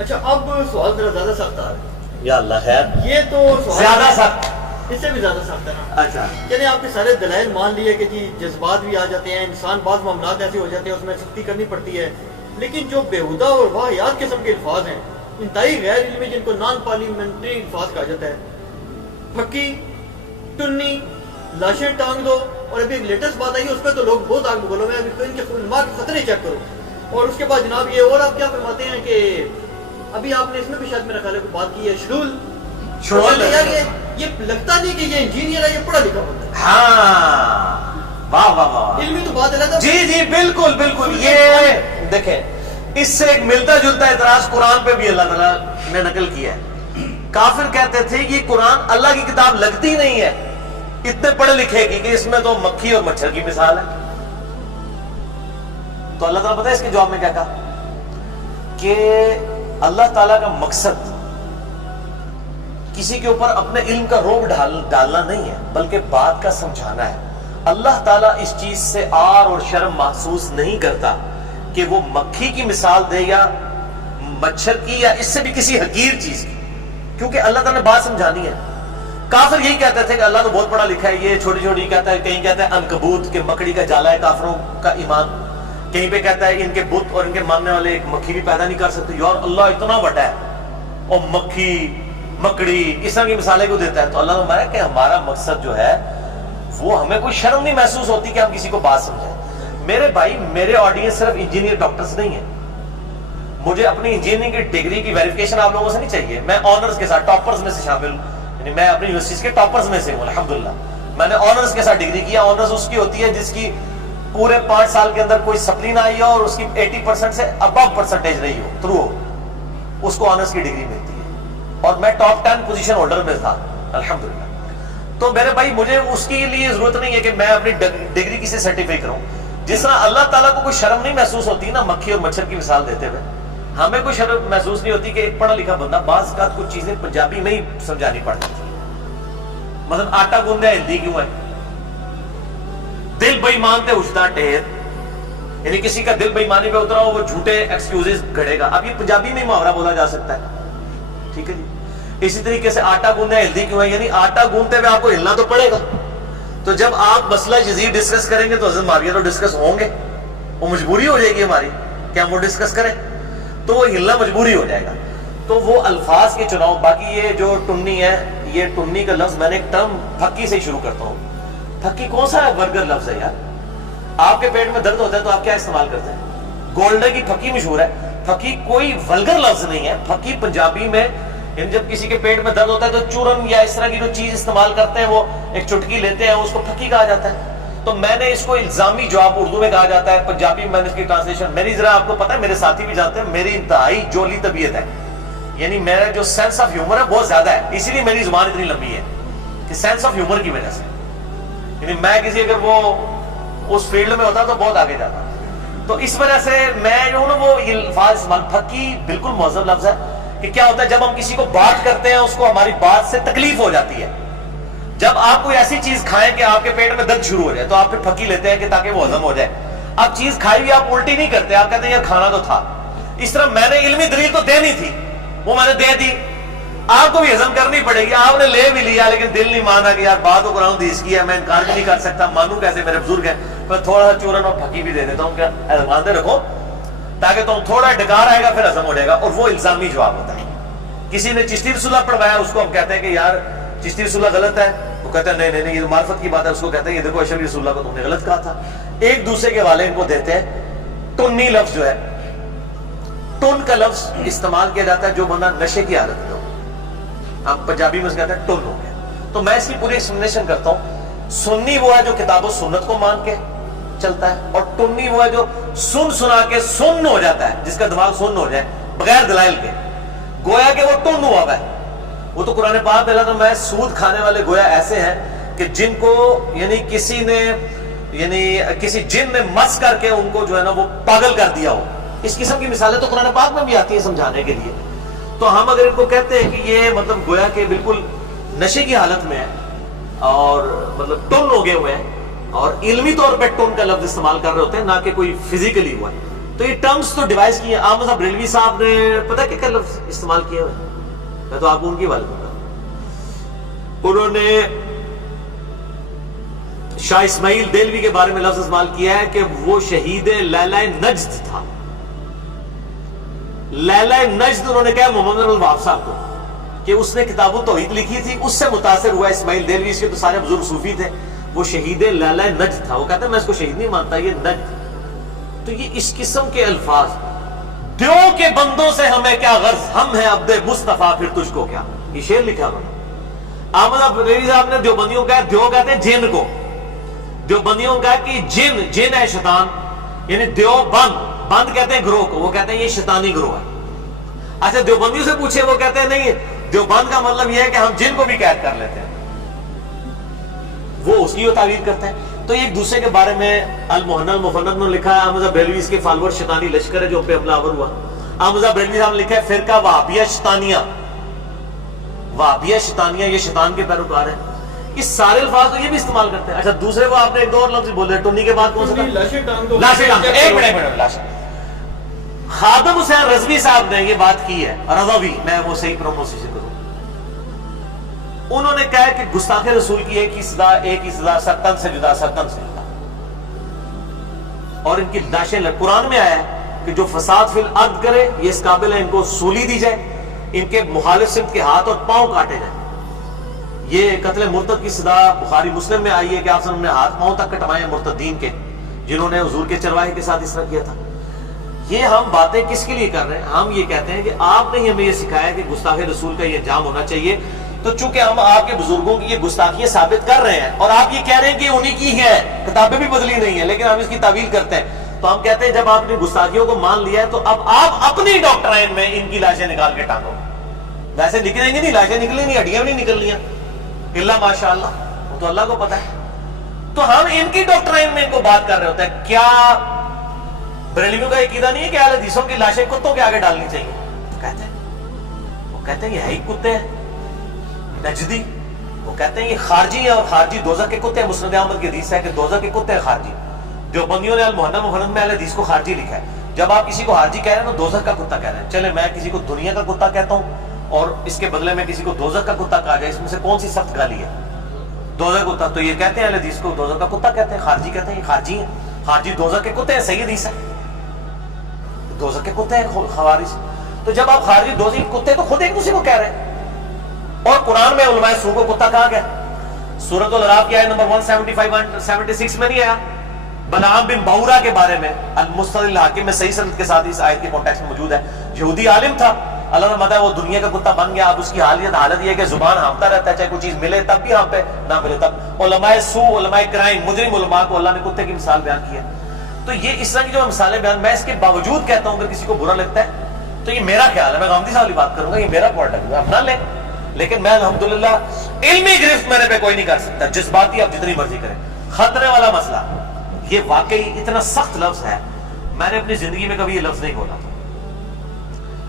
اچھا اب سوال ذرا زیادہ سخت آ رہا ہے. یا اللہ خیر. یہ تو سوال زیادہ سخت. اس سے بھی زیادہ سخت ہے نا. اچھا یعنی آپ کے سارے دلائل مان لیے کہ جی جذبات بھی آ جاتے ہیں, انسان بعض معاملات ایسے ہو جاتے ہیں اس میں سختی کرنی پڑتی ہے, لیکن جو بیہودہ اور واہیات قسم کے الفاظ ہیں, انتہائی غیر علمی, جن کو نان پارلیمنٹری الفاظ کہا جاتا ہے, پھکی, ٹنی, لاشیں ٹانگ دو, اور ابھی ایک لیٹسٹ بات آئی ہے اس پہ تو لوگ بہت آگ بگولو میں, ابھی تو ان کے علماء کے خطرے چیک کرو. اور اس کے بعد جناب یہ اور آپ کیا فرماتے ہیں کہ ابھی آپ نے اس میں بھی شاید میرا خیال ہے بات کی ہے شلول. یہ لگتا نہیں کہ یہ انجینئر ہے, یہ پڑھا لکھا ہوتا ہے. ہاں واہ واہ واہ, علمی تو بات ہے. جی جی بالکل بالکل. یہ دیکھیں اس سے ایک ملتا جلتا اعتراض قرآن پہ بھی اللہ تعالیٰ نے نقل کیا ہے. کافر کہتے تھے کہ قرآن اللہ کی کتاب لگتی نہیں ہے اتنے پڑھے لکھے کی, کہ اس میں تو مکھی اور مچھر کی مثال ہے. تو اللہ تعالیٰ پتہ ہے اس کے جواب میں کیا کہا, کہ اللہ تعالیٰ کا مقصد کسی کے اوپر اپنے علم کا روب ڈالنا نہیں ہے, بلکہ بات کا سمجھانا ہے. اللہ تعالیٰ اس چیز سے آر اور شرم محسوس نہیں کرتا کہ وہ مکھی کی مثال دے یا مچھر کی یا اس سے بھی کسی حقیر چیز کی, کیونکہ اللہ تعالیٰ نے بات سمجھانی ہے. کافر یہی کہتے تھے کہ اللہ تو بہت پڑھا لکھا ہے, یہ چھوٹی چھوٹی کہتا ہے, کہیں کہتا ہے عنکبوت کہ مکڑی کا جالا ہے کافروں کا ایمان, کہیں پہ کہتا ہے ان کے بت اور ان کے ماننے والے ایک مکھی بھی پیدا نہیں کر سکتے. یار اللہ اتنا بڑا ہے, اور مکھی مکڑی اس طرح کی مثالیں کو دیتا ہے. تو اللہ نے فرمایا کہ ہمارا مقصد جو ہے وہ ہمیں کوئی شرم نہیں محسوس ہوتی کہ ہم کسی کو بات سمجھائیں. میرے بھائی میرے آڈینس صرف انجینئر ڈاکٹرز نہیں ہیں, مجھے اپنی انجینئرنگ کی ڈگری کی ویریفیکیشن آپ لوگوں سے نہیں چاہیے. میں آنرز کے ساتھ ٹاپرز میں سے شامل ہوں, یعنی میں اپنی یونیورسٹیز کے ٹاپرز میں سے ہوں الحمدللہ. میں نے آنرز کے ساتھ ڈگری کیا. آنرز اس کی ہوتی ہے جس کی پورے 5 سال کے اندر کوئی سپلی نہ آئی ہو اور اس کی 80% سے ابو پرسنٹیج رہی ہو, تھرو ہو, اس کو آنرز کی ڈگری ملتی ہے. اور میں ٹاپ 10 پوزیشن ہولڈر میں تھا الحمدللہ. تو میرے بھائی مجھے اس کے لیے ضرورت نہیں ہے کہ میں اپنی ڈگری کسی سرٹیفائی کروں. جس طرح اللہ تعالیٰ کو کوئی شرم نہیں محسوس ہوتی نا مکھی اور مچھر کی مثال دیتے ہوئے, ہمیں کوئی شرم محسوس نہیں ہوتی کہ ایک پڑھا لکھا بندہ بعض اوقات کچھ چیزیں پنجابی میں ہی سمجھانی پڑتی تھی. مثلا آٹا گوندھا ہلدی کیوں ہے, دل بے ایمان تے اٹھتا ٹھیر, یعنی کسی کا دل بے ایمانی پہ اترا ہو وہ جھوٹے ایکسکیوزز گھڑے گا. اب یہ پنجابی میں محاورہ بولا جا سکتا ہے, ٹھیک ہے جی. اسی طریقے سے آٹا گوندھا ہلدی کیوں ہے, یعنی آٹا گوندھتے ہوئے آپ کو ہلنا تو پڑے گا. تو جب آپ مسئلہ یزید ڈسکس کریں گے تو حضرت معاویہ تو ڈسکس ہوں گے, وہ مجبوری ہو جائے گی ہماری کہ ہم وہ ڈسکس کریں, تو وہ ہلنا مجبوری ہو جائے گا. تو وہ الفاظ کے چناؤ. باقی یہ جو ٹنی ہے, یہ ٹنی کا لفظ میں نے ایک ٹرم پھکی سے شروع کرتا ہوں. پھکی کون سا ورگر لفظ ہے یار؟ آپ کے پیٹ میں درد ہوتا ہے تو آپ کیا استعمال کرتے ہیں؟ گولڈے کی پھکی مشہور ہے. پھکی کوئی ولگر لفظ نہیں ہے. پھکی پنجابی میں جب کسی کے پیٹ میں درد ہوتا ہے تو چورن یا اس طرح کی جو چیز استعمال کرتے ہیں وہ ایک چٹکی لیتے ہیں, اس کو پھکی کہا جاتا ہے. تو میں نے اس کو الزامی جواب اردو میں کہا جاتا ہے, پنجابی میں نے اس کی ٹرانسلیشن, میری ذرا آپ کو پتا ہے میرے ساتھی بھی جانتے ہیں میری انتہائی جولی طبیعت ہے, یعنی میرا جو سینس آف ہیومر ہے بہت زیادہ ہے, اسی لیے میری زبان اتنی لمبی ہے کہ سینس آف ہیومر کی وجہ سے. یعنی میں کسی اگر وہ اس فیلڈ میں ہوتا تو بہت آگے جاتا. تو اس وجہ سے میں جو ہوں نا وہ الفاظ استعمال. پھکی بالکل مہذب لفظ ہے کہ کیا ہوتا ہے جب ہم کسی کو بات کرتے ہیں اس کو ہماری بات سے تکلیف ہو جاتی ہے. جب آپ کوئی ایسی چیز کھائیں کہ آپ کے پیٹ میں درد شروع ہو جائے تو آپ پھر پھکی لیتے ہیں کہ تاکہ وہ ہضم ہو جائے. اب چیز کھائی ہوئی آپ الٹی نہیں کرتے, آپ کہتے ہیں یار کھانا تو تھا. اس طرح میں نے علمی دلیل تو دینی تھی, وہ میں نے دے دی, آپ کو بھی ہضم کرنی پڑے گی. آپ نے لے بھی لیا لیکن دل نہیں مانا کہ یار بات تو قرآن حدیث کی ہے, میں انکار بھی نہیں کر سکتا, مانوں کیسے, میرے بزرگ ہیں. میں تھوڑا سا چورن اور پھکی بھی دے دیتا ہوں, کیا باندھے رکھو تاکہ تم تھوڑا ڈکار آئے گا پھر ہضم ہو جائے گا. اور وہ الزامی جواب ہوتا ہے. کسی نے چشتی رسولہ پڑھوایا, اس کو ہم کہتے ہیں کہ یار چشتی رسولہ غلط ہے, وہ کہتے ہیں نہیں نہیں یہ معرفت کی بات ہے, اس کو کہتے ہیں یہ دیکھو اشرفی رسولہ کو تم نے غلط کہا تھا. ایک دوسرے کے حوالے ان کو دیتے ہیں. ٹنی لفظ جو ہے, ٹن کا لفظ استعمال کیا جاتا ہے جو بندہ نشے کی حالت میں ہو. ہم پنجابی میں کہتے ہیں ٹن ہو گیا. تو میں اس کی پوری ایکسپلینیشن کرتا ہوں. سنی وہ ہے جو کتاب و سنت کو مان کے چلتا ہے, اور ٹنی وہ ہے جو سن سنا کے سن ہو جاتا ہے, جس کا دماغ سن ہو جائے بغیر دلائل کے, گویا کہ وہ ٹن ہوا ہے. وہ تو قرآن پاک میں اللہ میں سود کھانے والے گویا ایسے ہیں کہ جن کو یعنی کسی نے یعنی کسی جن نے مس کر کے ان کو جو ہے نا وہ پاگل کر دیا ہو. اس قسم کی مثالیں تو قرآن پاک میں بھی آتی ہیں سمجھانے کے لیے. تو ہم اگر ان کو کہتے ہیں کہ یہ مطلب گویا کہ بالکل نشے کی حالت میں ہے اور مطلب ٹن ہو گئے ہوئے ہیں اور علمی طور پہ ٹن کا لفظ استعمال کر رہے ہوتے ہیں, نہ کہ کوئی فزیکلی ہوا ہے, تو یہ ٹرمز تو ڈیوائز کی ہیں. احمد صاحب بریلوی صاحب نے پتہ کیا لفظ استعمال کیا ہے؟ میں تو آپ کو ان کی حوالے کرتا ہوں. انہوں نے شاہ اسماعیل دہلوی کے بارے میں لفظ استعمال کیا ہے کہ وہ شہید لیلہ نجد تھا. لیلہ نجد انہوں نے کہا محمد الوہاب صاحب کو کہ اس نے کتاب التوحید لکھی تھی, اس سے متاثر ہوا اسماعیل دہلوی. اس کے تو سارے بزرگ صوفی تھے. وہ شہید لیلہ نجد تھا. وہ کہتا ہے میں اس کو شہید نہیں مانتا, یہ نجد. تو یہ اس قسم کے الفاظ, دیو کے بندوں سے ہمیں کیا غرض, ہم ہیں عبد مصطفیٰ پھر تجھ کو کیا. یہ شعر لکھا ہوا. احمد بریلوی صاحب نے دیوبندیوں کا, دیو کہتے ہیں جن کو, دیوبندیوں کا کہ جن ہے شیطان, یعنی دیو بند کہتے ہیں گروہ کو, وہ کہتے ہیں یہ شیطانی گروہ ہے. اچھا دیوبندیوں سے پوچھے, وہ کہتے ہیں نہیں, دیوبند کا مطلب یہ ہے کہ ہم جن کو بھی قید کر لیتے ہیں. وہ اس کی وہ تعبیر کرتے ہیں. تو ایک دوسرے کے بارے میں المحنن المفند میں لکھا ہے احمد بریلوی اس کے فالوور شیطانی لشکر ہے جو پہ حملہ آور ہوا. احمد بریلوی صاحب نے لکھا ہے فرقہ وہابیہ شیطانیہ, وہابیہ شیطانیہ, یہ شیطان کے پیروکار ہیں. یہ سارے الفاظ تو یہ بھی استعمال کرتے ہیں. اچھا دوسرے وہ آپ نے ایک دو اور لفظ بولے, ٹونی کے بعد کون سا تھا؟ لاشیں ٹانگ. ایک منٹ لاشیں. خادم حسین رضوی صاحب نے یہ بات کی ہے, رضوی, میں وہ صحیح پروننسیشن کروں, انہوں نے کہا کہ گستاخ رسول کی ایک ہی سزا سرتن سے جدا, سرتن سے جدا. اور ان کی لاشیں قرآن میں آیا ہے کہ جو فساد فی الارض کرے یہ اس قابل ہے ان کو سولی دی جائے, ان کے مخالف سمت کے ہاتھ اور پاؤں کاٹے جائیں. یہ قتل مرتد کی سزا بخاری مسلم میں آئی ہے کہ آپ نے ہاتھ پاؤں تک کٹوائے مرتدین کے, جنہوں نے حضور کے چرواہے کے ساتھ اس طرح کیا تھا. یہ ہم باتیں کس کے لیے کر رہے ہیں؟ ہم یہ کہتے ہیں کہ آپ نے ہمیں یہ سکھایا کہ گستاخ رسول کا یہ انجام ہونا چاہیے, تو چونکہ ہم آپ کے بزرگوں کی یہ گستاخیاں ثابت کر رہے ہیں اور آپ یہ کہہ رہے ہیں کہ انہی کی ہے, کتابیں بھی بدلی نہیں ہیں, لیکن ہم اس کی تعویل کرتے ہیں. تو ہم کہتے ہیں جب آپ نے گستاخیوں کو مان لیا ہے تو اب آپ اپنی ڈاکٹرائن میں ان کی لاشیں نکال کے ٹانگو. ویسے نکلیں گے نہیں, لاشیں نکلیں نہیں, ہڈیاں بھی نہیں نکلنیاں, اللہ ماشاء اللہ, وہ تو اللہ کو پتا ہے. تو ہم ان کی ڈاکٹرائن میں ان کو بات کر رہے ہوتے ہیں. کیا بریلویوں کا عقیدہ نہیں ہے کہ اہل حدیثوں کی لاشیں کتوں کے آگے ڈالنی چاہیے؟ وہ کہتے ہیں یہ ہے ہی کتے ہیں نجدی. وہ کہتے ہیں یہ خارجی ہیں اور خارجی دوزخ کے کتے ہیں. مسند احمد کی حدیث ہے کہ دوزخ کے کتے ہیں خارجی. جو بندیوں نے المحنن المفند میں اہل حدیث کو خارجی لکھا ہے. جب آپ کسی کو خارجی کہہ رہے ہیں تو دوزخ کا کتا کہہ رہے ہیں. چلے میں کسی کو دنیا کا کتا کہتا ہوں اور اس کے بدلے میں کسی کو دوزخ کا کتا کہا جائے, اس میں سے کون سی سخت گالی ہے؟ دوزخ کتا. تو یہ کہتے ہیں اہل حدیث کو دوزخ کا کتا کہتے ہیں, خارجی کہتے ہیں یہ خارجی ہیں, خارجی دوزخ کے کتے ہیں. صحیح حدیث ہے, دوزخ کے کتے ہیں خوارج. تو جب آپ خارجی دوزخ کے کتے تو خود ایک دوسرے کو کہہ رہے ہیں. اور قرآن میں علماء سو کو کتا کہا گیا. سورۃ الاعراف کی آیت نمبر 175-176 میں نہیں آیا؟ بلعام بن باورا کے بارے میں المستدرک الحاکم میں صحیح سند کے ساتھ اس آیت کے کانٹیکسٹ میں موجود ہے. یہودی عالم تھا, اللہ نے بتایا وہ دنیا کا کتا بن گیا. اب اس کی حالت یہ ہے کہ زبان ہانپتا رہتا ہے, چاہے کوئی چیز ملے تب بھی ہانپے, نہ ملے تب. علماء سو, علماء کرائم, مجرم علماء کو اللہ نے کتے کی مثال بیان کی ہے. تو یہ اس طرح کی جو مثالیں بیان, میں اس کے باوجود کہتا ہوں اگر کسی کو برا لگتا ہے تو یہ میرا خیال ہے, میں غامدی صاحب والی بات کروں گا, یہ میرا پوائنٹ ہے, آپ نہ لیں. لیکن میں الحمدللہ علمی گرفت میرے پہ کوئی نہیں کر سکتا, جذباتی آپ جتنی مرضی کریں. خطرے والا مسئلہ یہ واقعی اتنا سخت لفظ ہے, میں نے اپنی زندگی میں کبھی یہ لفظ نہیں بولا.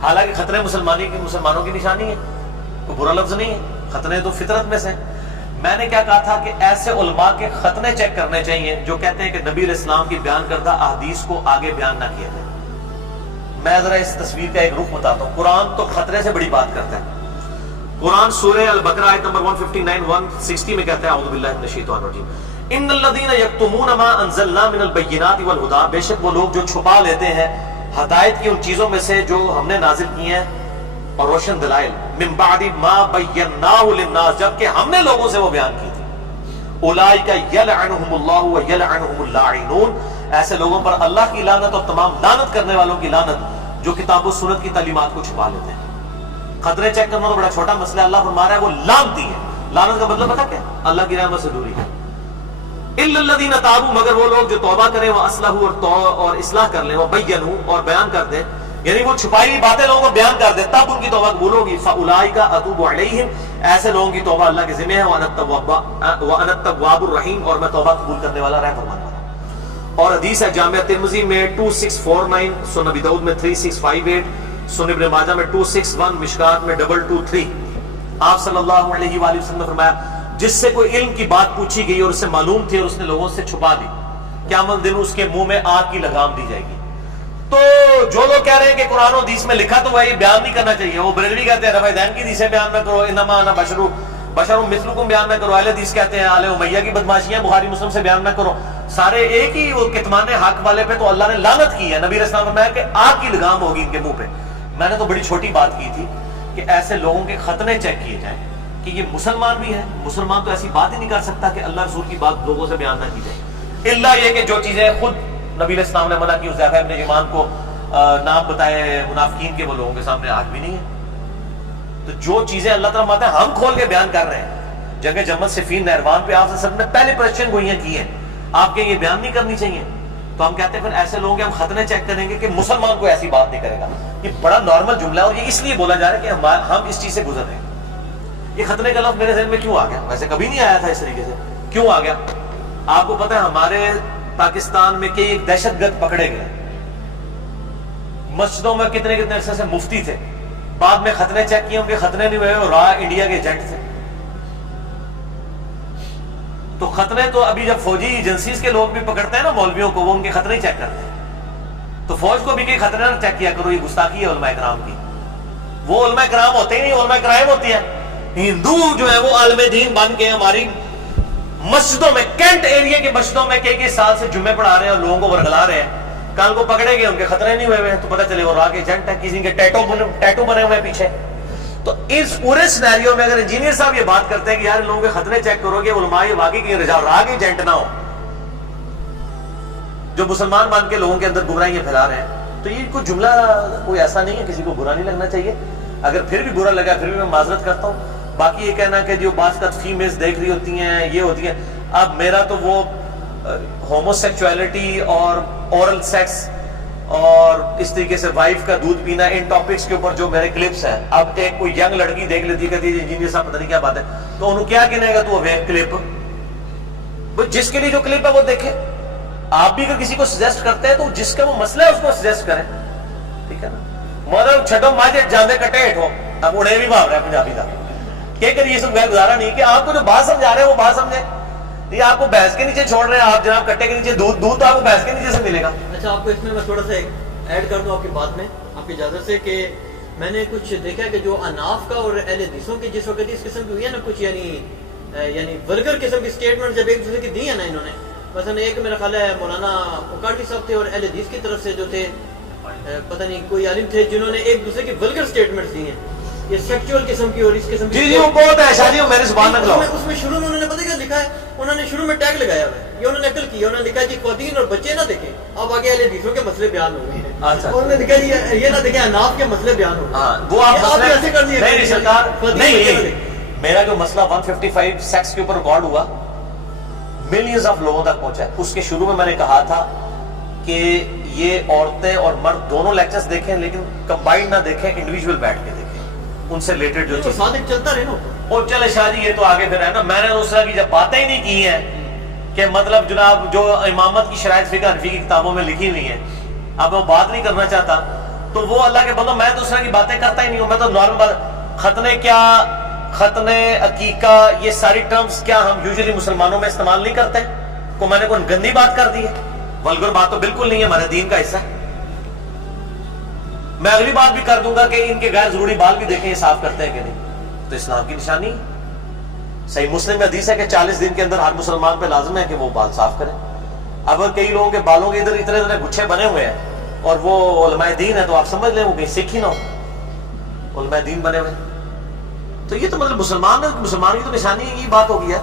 حالانکہ خطرے مسلمانوں کی نشانی ہے, کوئی برا لفظ نہیں ہے, خطرے تو فطرت میں سے. میں نے کیا کہا تھا کہ ایسے علماء کے خطرے چیک کرنے چاہیے جو کہتے ہیں کہ نبی علیہ السلام کی بیان کردہ احادیث کو آگے بیان نہ کیا جائے. میں ذرا اس تصویر کا ایک رخ بتاتا ہوں. قرآن تو خطرے سے بڑی بات کرتا ہے. قرآن سورہ البقرہ آیت نمبر 159-160 میں کہتا ہے اعوذ باللہ من الشیطان الرجیم ان الذین یکتمون ما انزلنا من البینات والہدی, بے شک وہ لوگ جو چھپا لیتے ہیں ہدایت کی ان چیزوں میں سے جو ہم نے نازل کی ہیں اور روشن دلائل, من بعد ما بیناہ للناس, جبکہ ہم نے لوگوں سے وہ بیان کی تھی. اولئک یلعنہم اللہ ویلعنہم اللاعنون, ایسے لوگوں پر اللہ کی لعنت اور تمام لعنت کرنے والوں کی لعنت جو کتاب و سنت کی تعلیمات کو چھپا لیتے ہیں. خطرے چیک کرنا تو بڑا چھوٹا مسئلہ ہے. اللہ فرما رہا ہے وہ لعنتی ہے. لعنت کا مطلب پتہ کیا ہے؟ اللہ کی رحمت سے دوری ہے. الا الذین تابوا, مگر وہ لوگ جو توبہ کریں, وہ اصلحوا اور اصلاح کر لیں, وہ بینوا اور بیان کر دیں, یعنی وہ چھپائی ہوئی باتیں لوگوں کو بیان کر دیں, تب ان کی توبہ قبول ہوگی. فاولئک اتوب علیہم, ایسے لوگوں کی توبہ اللہ کے ذمہ ہے. وانا التواب الرحیم, اور میں توبہ قبول کرنے والا رحم فرمانے والا. اور حدیث ہے جامعہ ترمذی میں 2649, سنن ابی داؤد میں 3658, سنن ابن ماجہ میں 261, مشکات میں 223. آپ صلی اللہ علیہ وآلہ وسلم نے فرمایا جس سے کوئی علم کی بات پوچھی گئی اور اسے معلوم تھی اور اس نے لوگوں سے چھپا دی, قیامت دن اس کے منہ میں آگ کی لگام دی جائے گی. تو جو لوگ کہہ رہے ہیں کہ قرآن و حدیث میں لکھا تو وہ یہ بیان نہیں کرنا چاہیے، وہ بریلوی کہتے ہیں رفع دین کی حدیثیں بیان نہ کرو، انما انا بشر مثلکم بیان نہ کرو، اہل حدیث کہتے ہیں آل امیہ کی بدماشیاں بخاری مسلم سے بیان نہ کرو، سارے ایک ہی وہ کتمان حق والے پہ تو اللہ نے لعنت کی ہے، نبی علیہ السلام نے فرمایا کہ آگ کی لگام ہوگی ان کے منہ پہ۔ میں نے تو بڑی چھوٹی بات کی تھی کہ ایسے لوگوں کے ختنے چیک کیے جائیں کہ یہ مسلمان بھی ہے، مسلمان تو ایسی بات ہی نہیں کر سکتا کہ اللہ رسول کی بات لوگوں سے بیان نہ کی جائے، الا یہ کہ جو چیزیں خود نبی علیہ السلام نے منع کی، حذیفہ ابن یمان کو نام بتائے منافقین کے، وہ لوگوں کے سامنے آج بھی نہیں ہے۔ تو جو چیزیں اللہ تعالیٰ ماتے ہیں ہم کھول کے بیان کر رہے ہیں، جنگ جمل صفین نہروان پہ آپ سے سب نے پہلے پرشچن گوئیاں کی ہیں، آپ کے یہ بیان نہیں کرنی چاہیے، تو ہم کہتے ہیں پھر ایسے لوگوں کے ہم ختنے چیک کریں گے کہ مسلمان کو ایسی بات نہیں کرے گا۔ یہ بڑا نارمل جملہ ہے اور یہ اس لیے بولا جا رہا ہے کہ ہم اس چیز سے گزر رہے ہیں۔ یہ ختنے کا لفظ میرے ذہن میں کیوں آ گیا؟ ویسے کبھی نہیں آیا تھا اس طریقے سے، کیوں آ گیا؟ آپ کو پتہ ہے ہمارے پاکستان میں کئی ایک دہشت گرد پکڑے گئے، مسجدوں میں کتنے کتنے عرصے سے مفتی تھے، بعد میں ختنے چیک کیے، ان کے ختنے نہیں ہوئے، اور انڈیا کے ایجنٹ تھے۔ تو ختنے تو ابھی جب فوجی ایجنسیز کے لوگ بھی پکڑتے ہیں نا مولویوں کو، وہ ان کے ختنے چیک کرتے ہیں، تو فوج کو بھی کئی ختنے نہ چیک کیا کرو، یہ گستاخی ہے علماء کرام کی۔ وہ علماء کرام ہوتے ہی نہیں، علماء کرائم ہوتی ہیں۔ ہندو جو ہے وہ عالم دین بن کے ہماری مسجدوں میں، کینٹ ایریا کے مسجدوں میں کئی سال سے جمعے پڑھا رہے ہیں اور لوگوں کو ورگلا رہے ہیں، کل کو پکڑے گئے ان کے خطرے نہیں ہوئے ہیں تو پتہ چلے وہ راہ کے ایجنٹ ہے، کسی کے ٹیٹو بنے ہوئے ہیں پیچھے۔ تو اس پورے سینیریو میں اگر انجینئر صاحب یہ بات کرتے ہیں کہ یار ان لوگوں کے خطرے چیک کرو گے، علماء یہ واقعی کہ راہ کے ایجنٹ نہ ہو جو مسلمان بن کے لوگوں کے اندر گمراہیاں پھیلا رہے ہیں، تو یہ کوئی جملہ کوئی ایسا نہیں ہے، کسی کو برا نہیں لگنا چاہیے۔ اگر پھر بھی برا لگا پھر بھی میں معذرت کرتا ہوں۔ باقی یہ کہنا کہ جو بعض کا فیمیلز دیکھ رہی ہوتی ہیں، یہ ہوتی ہیں، اب میرا تو وہ ہومو سیکچولیٹی اور اورل سیکس اور اس طریقے سے وائف کا دودھ پینا، ان ٹاپکس کے اوپر جو میرے کلپس ہیں، اب ایک کوئی ینگ لڑکی دیکھ لیتی ہے، کہتی ہے انجینئر صاحب پتہ نہیں کیا بات ہے، تو انہوں کیا کہنے گا تو وہ کلپ، جس کے لیے جو کلپ ہے وہ دیکھے۔ آپ بھی اگر کسی کو سجیسٹ کرتے ہیں تو جس کا وہ مسئلہ ہے اس کو سجیسٹ کریں، ٹھیک ہے نا۔ مطلب چھڈو ماجے جاندے کٹے ہٹو، اب انہیں بھی بھاگ رہا ہے پنجابی کا، کہ یہ سب غیر گزارا نہیں کہ آپ کو جو بات سمجھا رہے ہیں وہ بات سمجھیں، یہ آپ کو بھینس کے نیچے چھوڑ رہے ہیں، آپ جناب کٹے کے نیچے دودھ تو آپ کو بھینس کے نیچے سے ملے گا۔ اچھا آپ کو اس میں تھوڑا سا ایڈ کر دوں آپ کی بات میں، آپ کی اجازت سے، کہ میں نے کچھ دیکھا کہ جو اناف کا اور اہل حدیثوں کی جس وقت اس قسم کی ہوئی ہے نا کچھ یعنی ولگر قسم کی سٹیٹمنٹ جب ایک دوسرے کی دی ہے نا انہوں نے، مثلا ایک میرا خیال ہے مولانا اوکاٹی صاحب تھے اور اہل حدیث کی طرف سے جو تھے پتہ نہیں کوئی عالم تھے، جنہوں نے ایک دوسرے کی ولگر سٹیٹمنٹس دی ہیں، یہ سیکچوئل قسم کی اور اس قسم کی۔ جی وہ بہت ہے شادی میری زبان میں بلاؤ۔ اس میں شروع میں انہوں نے پتہ کیا لکھا ہے، انہوں نے شروع میں ٹیگ لگایا ہوا ہے، یہ انہوں نے نقل کی، انہوں نے لکھا جی خواتین اور بچے نہ دیکھیں، اب آگے اہل حدیثوں کے مسئلے بیان ہو گئے ہیں، انہوں نے لکھا یہ نہ دیکھیں اناف کے مسئلے بیان ہو گئے۔ وہ آپ ایسے کر دیے نہیں سرکار نہیں، میرا جو مسئلہ 155 سیکس کے اوپر ریکارڈ ہوا ملینز آف لوگوں تک پہنچا ہے۔ اس کے شروع میں نے کہا تھا کہ یہ عورتیں اور مرد دونوں لیکچرز دیکھیں لیکن کمبائنڈ نہ دیکھیں، انڈیویجول بیٹھ کے دیکھیں، ان سے ریلیٹڈ جو چیز صادق چلتا رہے نا۔ اور چلے شاہ جی یہ تو آگے پھر ہے نا، میں نے اس طرح کی جب باتیں ہی نہیں کی ہیں کہ مطلب جناب جو امامت کی شرائط فقہ حنفی کی کتابوں میں لکھی ہوئی ہیں، اب میں بات نہیں کرنا چاہتا، تو وہ اللہ کے بندوں میں تو اس طرح کی باتیں کرتا ہی نہیں ہوں، میں تو نارمل بات، ختنے کیا، ختنے، عقیقہ، یہ ساری ٹرمز کیا ہم یوزلی مسلمانوں میں استعمال نہیں کرتے؟ کو میں نے کوئی گندی بات کر دی ہے؟ ولگر بات تو بالکل نہیں ہے، ہمارے دین کا حصہ ہے۔ میں اگلی بات بھی کر دوں گا کہ ان کے غیر ضروری بال بھی دیکھیں یہ صاف کرتے ہیں کہ نہیں، تو اسلام کی نشانی ہے۔ صحیح مسلم میں حدیث ہے کہ 40 دن کے اندر ہر مسلمان پہ لازم ہے کہ وہ بال صاف کرے۔ اب کئی لوگوں کے بالوں کے ادھر اتنے گچھے بنے ہوئے ہیں اور وہ علماء دین ہے، تو آپ سمجھ لیں وہ کہیں سکھ ہی نہ ہو، علماء دین بنے ہوئے، تو یہ تو مطلب مسلمان کی تو نشانی یہ بات ہوگی ہے۔